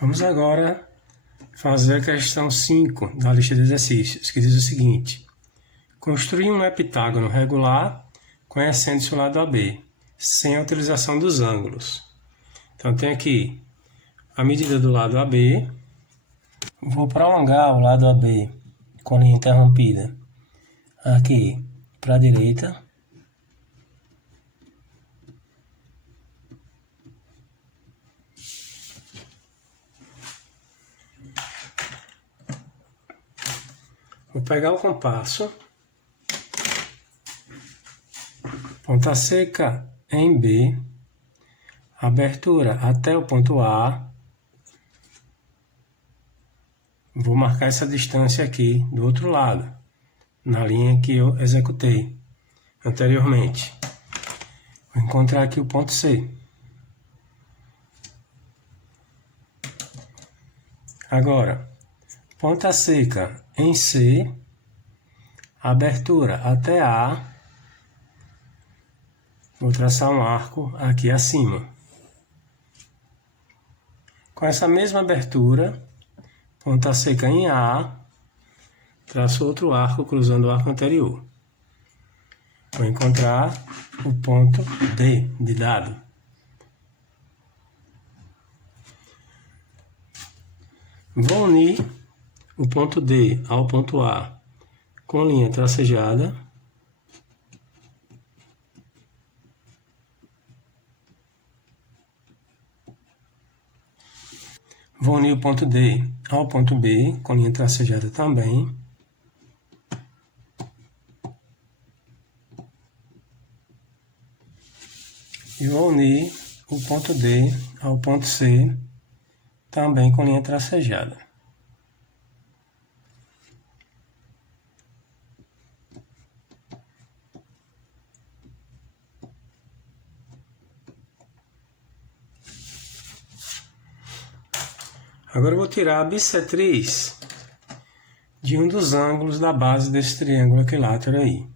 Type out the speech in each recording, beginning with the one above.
Vamos agora fazer a questão 5 da lista de exercícios, que diz o seguinte: construir um heptágono regular conhecendo-se o lado AB, sem a utilização dos ângulos. Então tem aqui a medida do lado AB. Vou prolongar o lado AB com linha interrompida aqui para a direita. Vou pegar o compasso, ponta seca em B, abertura até o ponto A. Vou marcar essa distância aqui do outro lado, na linha que eu executei anteriormente. Vou encontrar aqui o ponto C. Agora, ponta seca em C, abertura até A. Vou traçar um arco aqui acima. Com essa mesma abertura, ponta seca em A, traço outro arco cruzando o arco anterior. Vou encontrar o ponto D de dado. Vou unir o ponto D ao ponto A com linha tracejada. Vou unir o ponto D ao ponto B com linha tracejada também. E vou unir o ponto D ao ponto C também com linha tracejada. Agora eu vou tirar a bissetriz de um dos ângulos da base desse triângulo equilátero aí.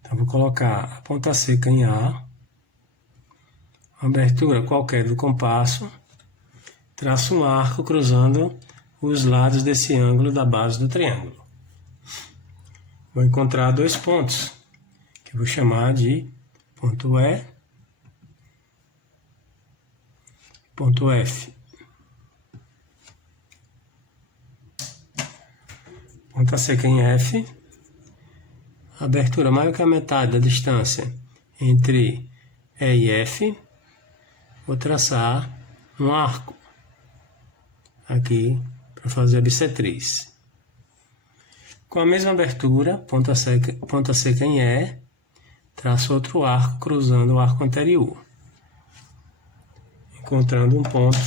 Então vou colocar a ponta seca em A, uma abertura qualquer do compasso, traço um arco cruzando os lados desse ângulo da base do triângulo. Vou encontrar dois pontos, que eu vou chamar de ponto E, ponto F. Ponta seca em F, abertura maior que a metade da distância entre E e F. Vou traçar um arco aqui para fazer a bissetriz. Com a mesma abertura, ponta seca em E, traço outro arco cruzando o arco anterior, encontrando um ponto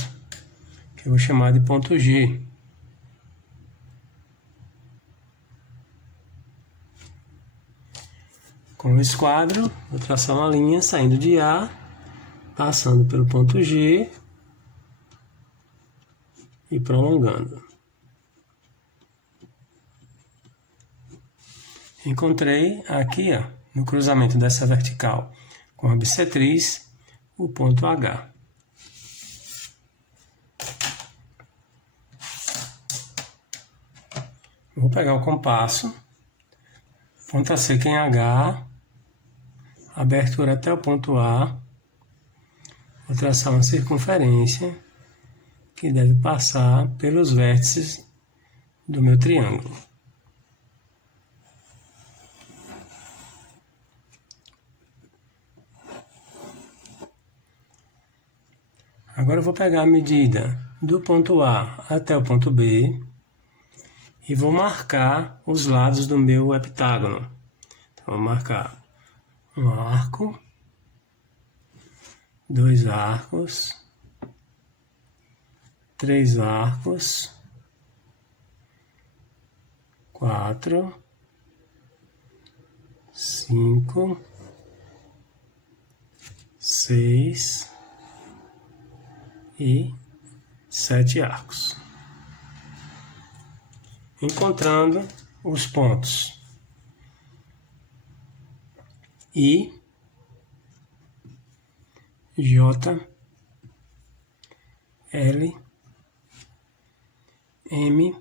que eu vou chamar de ponto G. Com o esquadro, vou traçar uma linha saindo de A, passando pelo ponto G e prolongando. Encontrei aqui, ó, no cruzamento dessa vertical com a bissetriz, o ponto H. Vou pegar o compasso, ponta seca em H, abertura até o ponto A. Vou traçar uma circunferência que deve passar pelos vértices do meu triângulo. Agora eu vou pegar a medida do ponto A até o ponto B e vou marcar os lados do meu heptágono. Então, vou marcar um arco, dois arcos, três arcos, 4, 5, 6 e 7 arcos. Encontrando os pontos I, J, L M,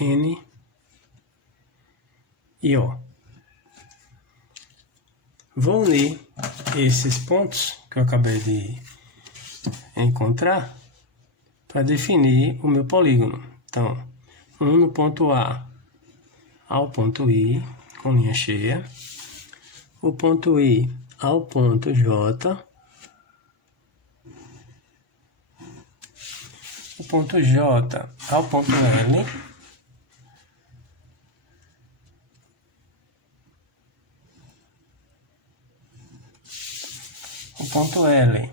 N e O. Vou unir esses pontos que eu acabei de encontrar para definir o meu polígono. Então, um no ponto A ao ponto I, com linha cheia, o ponto I ao ponto J, o ponto J ao ponto L, o ponto L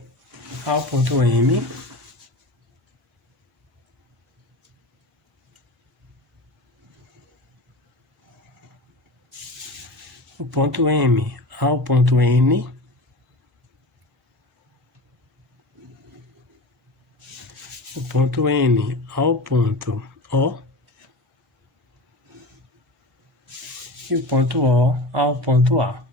ao ponto M, o ponto M ao ponto N, o ponto N ao ponto O e o ponto O ao ponto A.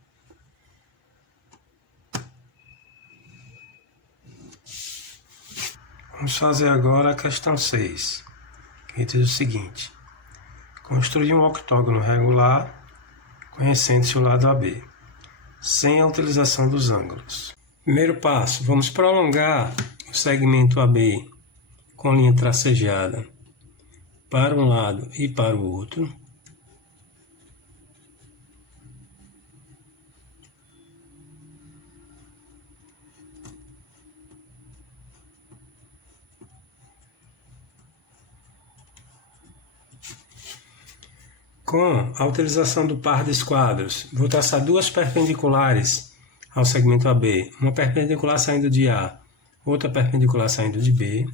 Vamos fazer agora a questão 6, que diz o seguinte: construir um octógono regular conhecendo-se o lado AB, sem a utilização dos ângulos. Primeiro passo, vamos prolongar o segmento AB com linha tracejada para um lado e para o outro. Com a utilização do par de esquadros, vou traçar duas perpendiculares ao segmento AB, uma perpendicular saindo de A, outra perpendicular saindo de B.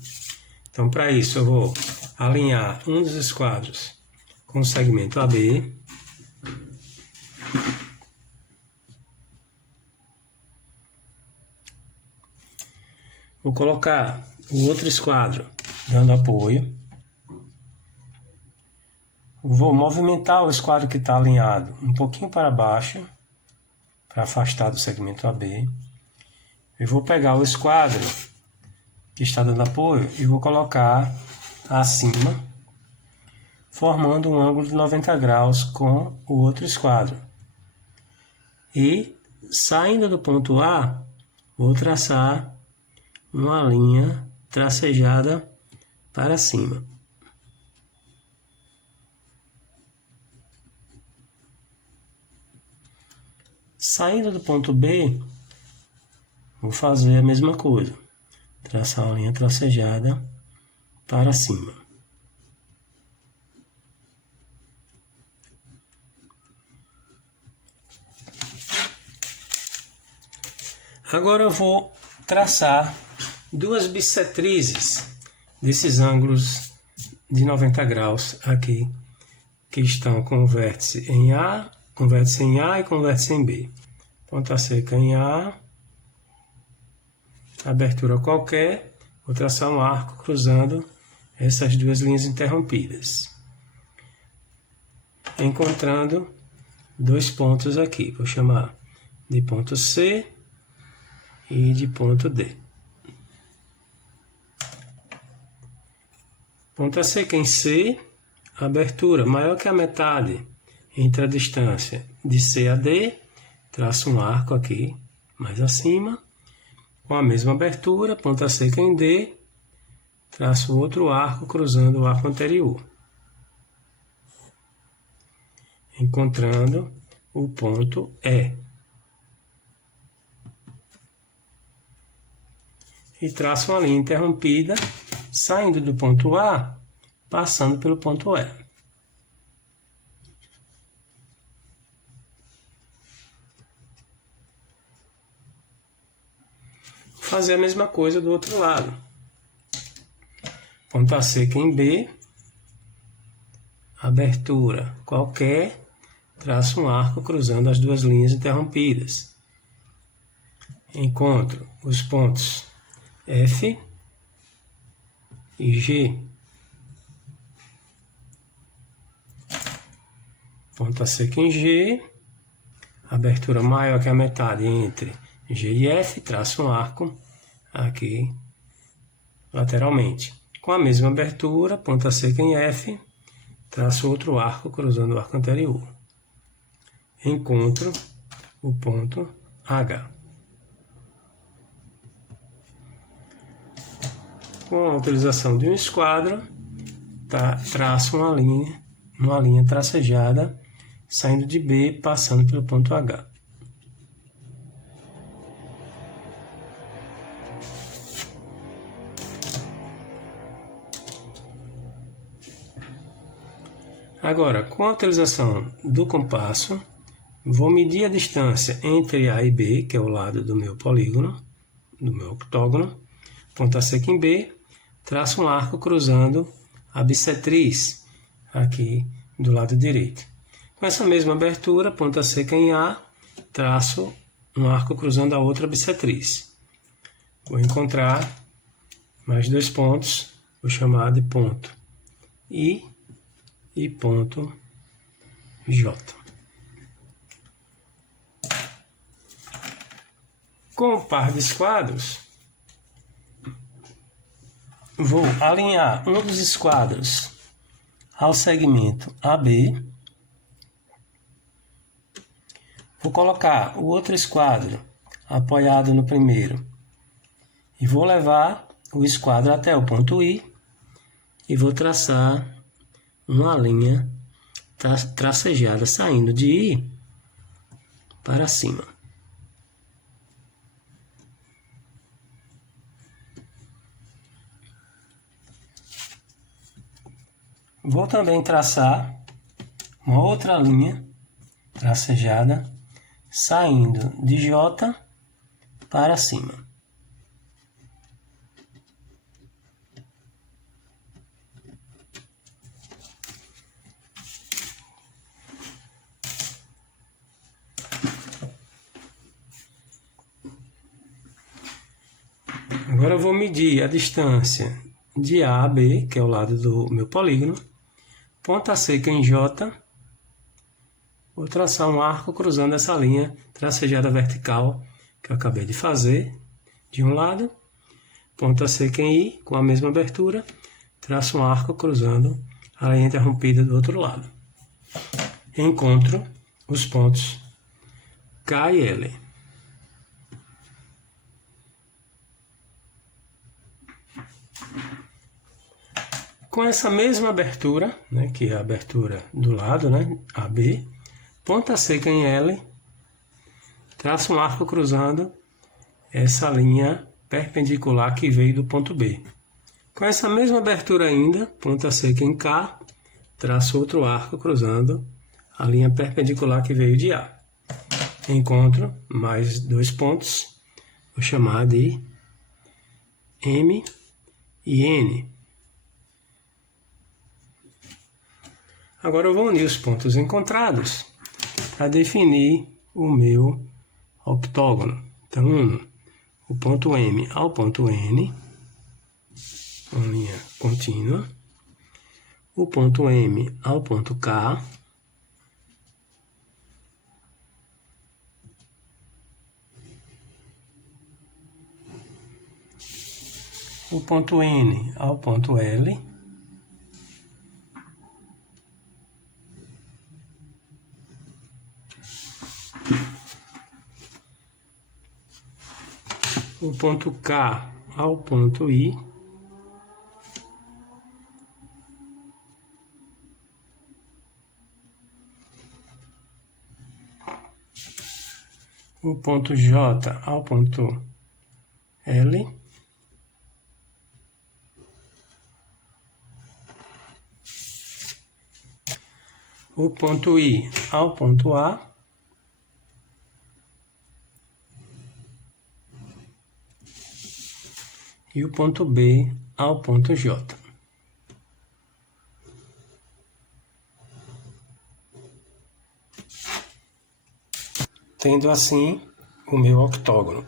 Então, para isso, eu vou alinhar um dos esquadros com o segmento AB. Vou colocar o outro esquadro dando apoio. Vou movimentar o esquadro que está alinhado um pouquinho para baixo, para afastar do segmento AB. Eu vou pegar o esquadro que está dando apoio e vou colocar acima, formando um ângulo de 90 graus com o outro esquadro. E, saindo do ponto A, vou traçar uma linha tracejada para cima. Saindo do ponto B, vou fazer a mesma coisa, traçar uma linha tracejada para cima. Agora eu vou traçar duas bissetrizes desses ângulos de 90 graus aqui, que estão com o vértice em A, com vértice em A e com vértice em B. Ponta seca em A, abertura qualquer, vou traçar um arco cruzando essas duas linhas interrompidas, encontrando dois pontos aqui, vou chamar de ponto C e de ponto D. Ponta seca em C, abertura maior que a metade entre a distância de C a D, traço um arco aqui mais acima, com a mesma abertura, ponta seca em D, traço outro arco cruzando o arco anterior, encontrando o ponto E. E traço uma linha interrompida, saindo do ponto A, passando pelo ponto E. Vou fazer a mesma coisa do outro lado. Ponta seca em B, abertura qualquer, traço um arco cruzando as duas linhas interrompidas. Encontro os pontos F e G. Ponta seca em G, abertura maior que a metade entre G e F, traço um arco aqui lateralmente. Com a mesma abertura, ponta seca em F, traço outro arco cruzando o arco anterior. Encontro o ponto H. Com a utilização de um esquadro, traço uma linha tracejada, saindo de B, passando pelo ponto H. Agora, com a utilização do compasso, vou medir a distância entre A e B, que é o lado do meu polígono, do meu octógono, ponta seca em B, traço um arco cruzando a bissetriz aqui do lado direito. Com essa mesma abertura, ponta seca em A, traço um arco cruzando a outra bissetriz. Vou encontrar mais dois pontos, vou chamar de ponto I e ponto J. Com o par de esquadros, vou alinhar um dos esquadros ao segmento AB. Vou colocar o outro esquadro apoiado no primeiro e vou levar o esquadro até o ponto I e vou traçar uma linha tracejada saindo de I para cima. Vou também traçar uma outra linha tracejada saindo de J para cima. Agora eu vou medir a distância de A a B, que é o lado do meu polígono, ponta seca em J, vou traçar um arco cruzando essa linha tracejada vertical que eu acabei de fazer, de um lado, ponta seca em I, com a mesma abertura, traço um arco cruzando a linha interrompida do outro lado. Encontro os pontos K e L. Com essa mesma abertura, que é a abertura do lado, AB, ponta seca em L, traço um arco cruzando essa linha perpendicular que veio do ponto B. Com essa mesma abertura ainda, ponta seca em K, traço outro arco cruzando a linha perpendicular que veio de A. Encontro mais dois pontos, vou chamar de M e N. Agora eu vou unir os pontos encontrados para definir o meu octógono. Então, uno o ponto M ao ponto N, uma linha contínua, o ponto M ao ponto K, o ponto N ao ponto L, o ponto K ao ponto I, o ponto J ao ponto L, o ponto I ao ponto A, e o ponto B ao ponto J. Tendo assim o meu octógono.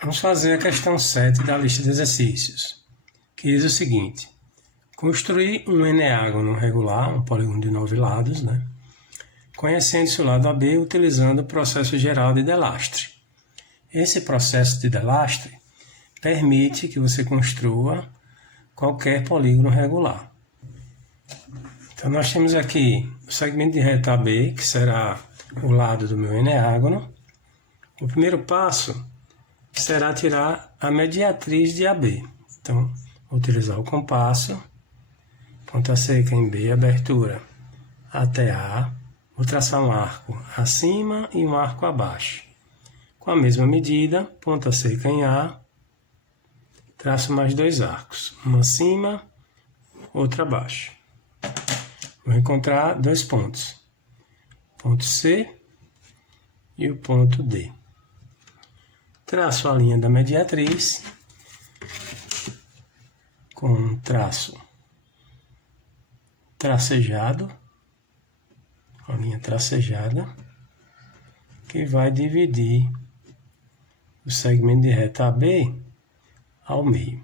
Vamos fazer a questão 7 da lista de exercícios, que diz o seguinte: construir um eneágono regular, um polígono de 9 lados, conhecendo-se o lado AB utilizando o processo geral de Delastre. Esse processo de Delastre permite que você construa qualquer polígono regular. Então nós temos aqui o segmento de reta AB, que será o lado do meu eneágono. O primeiro passo será tirar a mediatriz de AB. Então, vou utilizar o compasso, ponta seca em B, abertura até A. Vou traçar um arco acima e um arco abaixo. Com a mesma medida, ponta seca em A, traço mais 2 arcos, um acima, outro abaixo. Vou encontrar 2 pontos, ponto C e o ponto D. Traço a linha da mediatriz com um traço tracejado, a linha tracejada, que vai dividir o segmento de reta AB ao meio.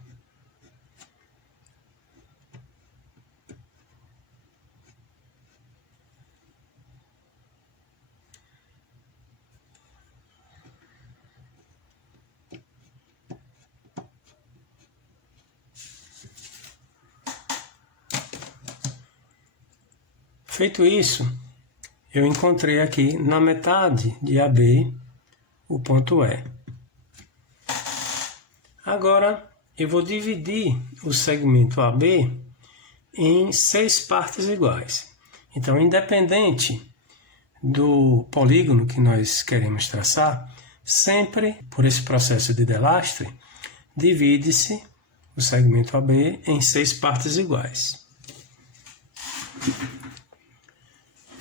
Feito isso, eu encontrei aqui na metade de AB o ponto E. Agora, eu vou dividir o segmento AB em 6 partes iguais. Então, independente do polígono que nós queremos traçar, sempre, por esse processo de delastre, divide-se o segmento AB em 6 partes iguais.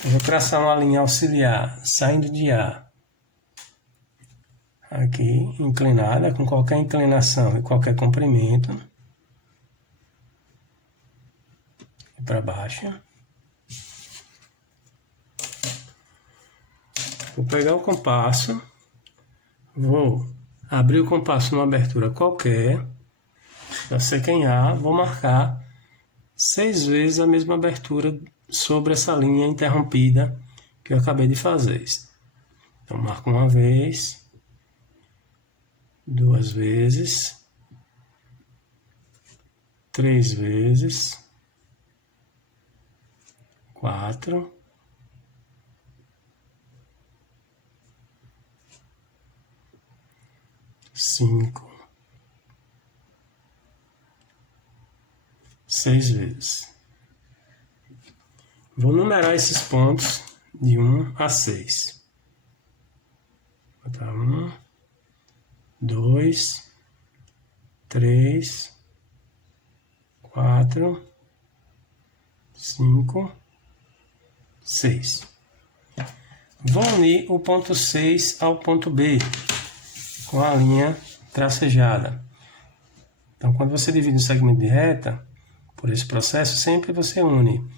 Eu vou traçar uma linha auxiliar saindo de A, aqui inclinada, com qualquer inclinação e qualquer comprimento, e para baixo. Vou pegar o compasso, vou abrir o compasso numa abertura qualquer, já sei quem A, vou marcar 6 vezes a mesma abertura sobre essa linha interrompida que eu acabei de fazer. Então, marco uma vez, 2 vezes, 3 vezes, 4, 5, 6 vezes. Vou numerar esses pontos de 1 a 6. Vou botar 1, 2, 3, 4, 5, 6. Vou unir o ponto 6 ao ponto B com a linha tracejada. Então, quando você divide um segmento de reta, por esse processo, sempre você une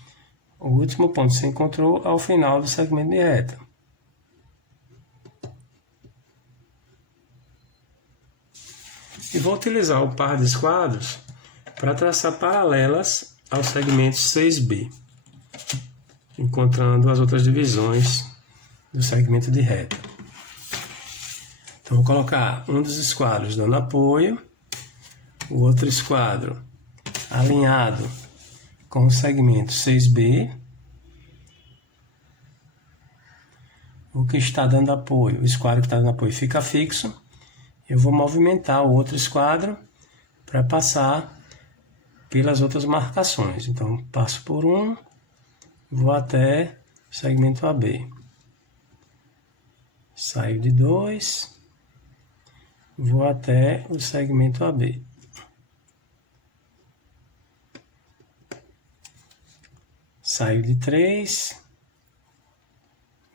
o último ponto que você encontrou ao final do segmento de reta. E vou utilizar o par de esquadros para traçar paralelas ao segmento 6B, encontrando as outras divisões do segmento de reta. Então, vou colocar um dos esquadros dando apoio, o outro esquadro alinhado com o segmento 6B, o que está dando apoio, o esquadro que está dando apoio fica fixo. Eu vou movimentar o outro esquadro para passar pelas outras marcações. Então, passo por um, vou até o segmento AB. Saio de 2, vou até o segmento AB. Saio de 3,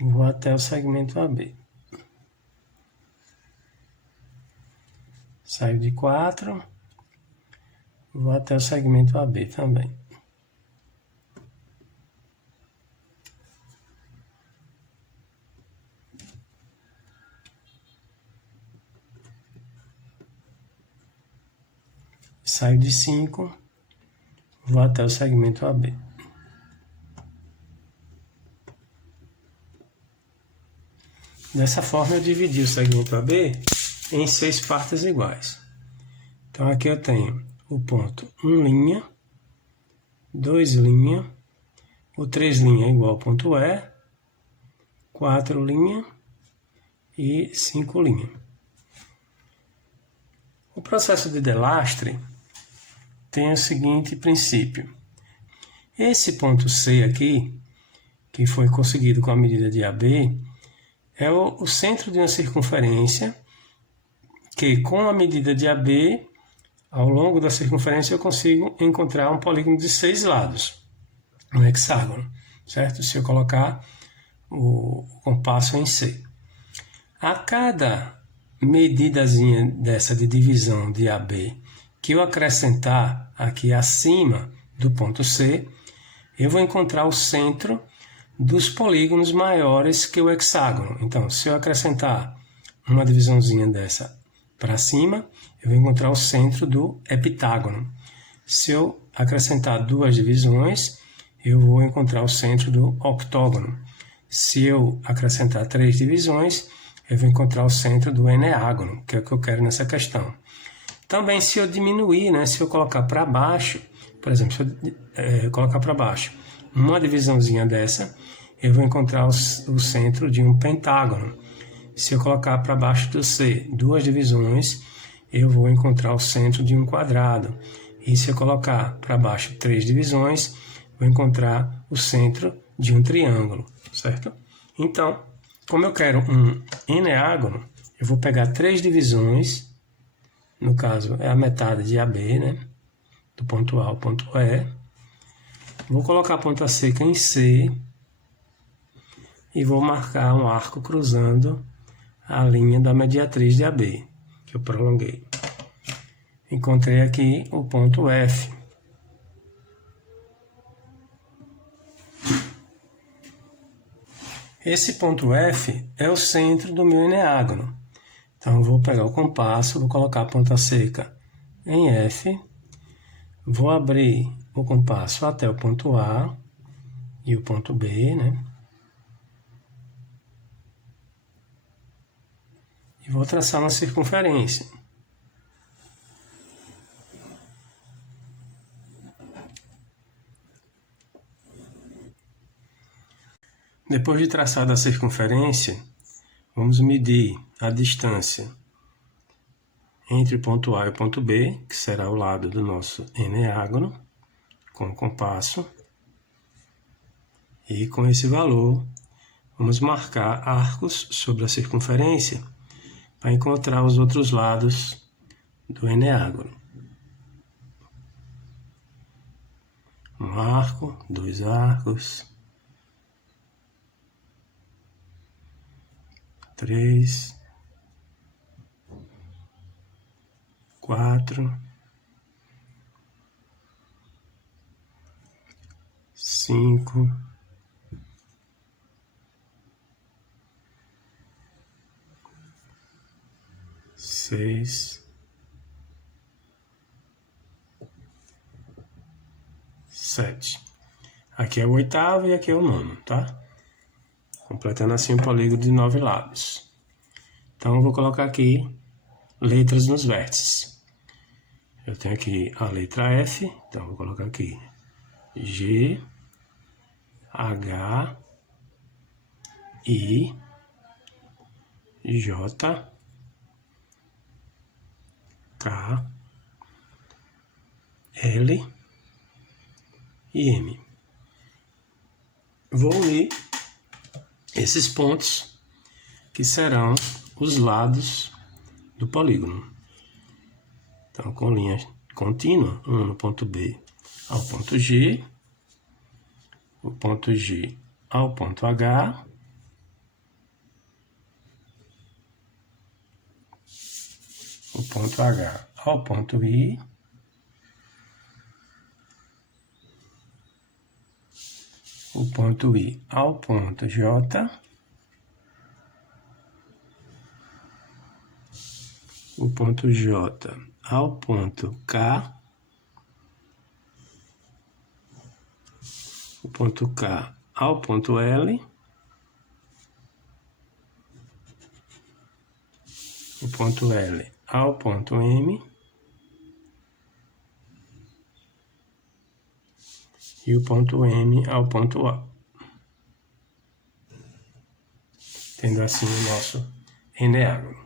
vou até o segmento AB. Saio de 4, vou até o segmento AB também. Saio de 5, vou até o segmento AB. Dessa forma eu dividi o segmento AB em 6 partes iguais. Então aqui eu tenho o ponto 1', 2', o 3' é igual ao ponto E, 4' e 5'. O processo de Delastre tem o seguinte princípio. Esse ponto C aqui, que foi conseguido com a medida de AB, é o centro de uma circunferência que, com a medida de AB, ao longo da circunferência eu consigo encontrar um polígono de 6 lados, um hexágono, certo? Se eu colocar o compasso em C. A cada medidazinha dessa de divisão de AB que eu acrescentar aqui acima do ponto C, eu vou encontrar o centro dos polígonos maiores que o hexágono. Então, se eu acrescentar uma divisãozinha dessa para cima, eu vou encontrar o centro do heptágono. Se eu acrescentar 2 divisões, eu vou encontrar o centro do octógono. Se eu acrescentar 3 divisões, eu vou encontrar o centro do eneágono, que é o que eu quero nessa questão. Também, se eu diminuir, né, se eu colocar para baixo, por exemplo, se eu colocar para baixo uma divisãozinha dessa, eu vou encontrar o centro de um pentágono. Se eu colocar para baixo do C 2 divisões, eu vou encontrar o centro de um quadrado. E se eu colocar para baixo 3 divisões, vou encontrar o centro de um triângulo, certo? Então, como eu quero um eneágono, eu vou pegar 3 divisões, no caso é a metade de AB, né? Do ponto A ao ponto E. Vou colocar a ponta seca em C e vou marcar um arco cruzando a linha da mediatriz de AB, que eu prolonguei. Encontrei aqui o ponto F. Esse ponto F é o centro do meu eneágono. Então, eu vou pegar o compasso, vou colocar a ponta seca em F, vou abrir o compasso até o ponto A e o ponto B, né? E vou traçar uma circunferência. Depois de traçar a circunferência, vamos medir a distância entre o ponto A e o ponto B, que será o lado do nosso eneágono, com o compasso. E com esse valor, vamos marcar arcos sobre a circunferência para encontrar os outros lados do eneágono. Um arco, 2 arcos, 3, 4, 5, 6, 7. Aqui é o 8º e aqui é o 9º, tá? Completando assim o polígono de 9 lados. Então, eu vou colocar aqui letras nos vértices. Eu tenho aqui a letra F, então eu vou colocar aqui G, H, I, J, K, L e M. Vou unir esses pontos que serão os lados do polígono. Então, com linha contínua, um no ponto B ao ponto G, o ponto G ao ponto H, o ponto H ao ponto I, o ponto I ao ponto J, o ponto J ao ponto K, o ponto K ao ponto L, o ponto L ao ponto M, e o ponto M ao ponto A. Tendo assim o nosso enneágono.